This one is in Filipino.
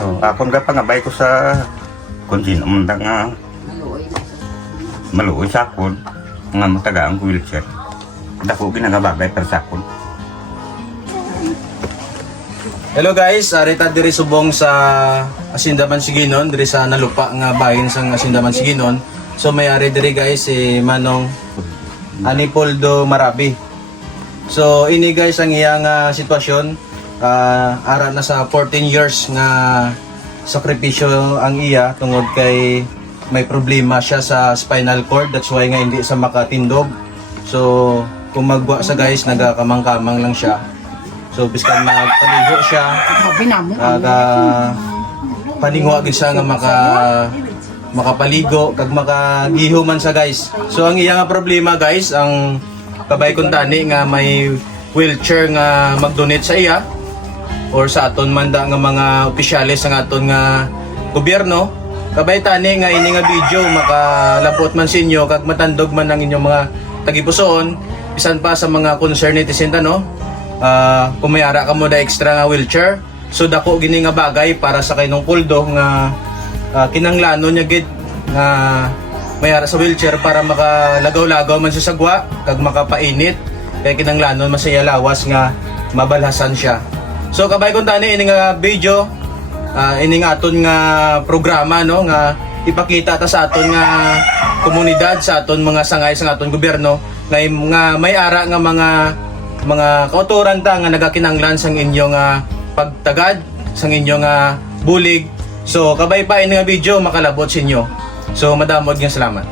So, akon ka pangabay ko sa kung sino man da nga Maluoy na. maluoy sa akon nga mataga ang wheelchair. Dako ginagabagay para sa akon. Hello guys, arita diri subong sa Asindaman Siginon, diri sa nalupa nga bahin sa Asindaman Siginon. So may ari diri guys si Manong Anipoldo Marabi. So ini guys ang iyang ah, sitwasyon. Ah, ara na sa 14 years nga sakripisyo ang iya tungod kay may problema siya sa spinal cord. That's why nga hindi sa makatindog. So kung magwa sa guys, nagakamang-kamang lang siya. So biskan magpaligo siya, Sabi namin. kaga paningwa gid siya nga maka makapaligo kag makagiho man sa guys. So ang iya nga problema guys, ang kabay kong tani nga may wheelchair nga mag-donate sa iya or sa aton man da nga mga opisyales sa aton nga gobyerno. Kabay tani nga ini nga video makalapot man sinyo kag matandog man ang inyong mga tagipusoon. Bisan pa sa mga concerned netizen no Ah, kung may ara ka mo da extra nga wheelchair so dako gini nga bagay para sa kaynong puldo nga ah, kinanglano niya gid nga may ara sa wheelchair para makalagaw-lagaw man sa sagwa kag makapainit. Kaya kinanglano masaya lawas nga mabalhasan siya so kabay kung tani ini nga video ah, ini nga aton nga programa no nga ipakita ta sa aton nga komunidad sa aton mga sangay sa aton gobyerno. Nga, nga may ara nga mga mga kauturan ta nga nagakinanglan sang inyong nga pagtagad sang inyong nga bulig. So kabay pa ini nga video makalabot sa inyo. So madamod nga salamat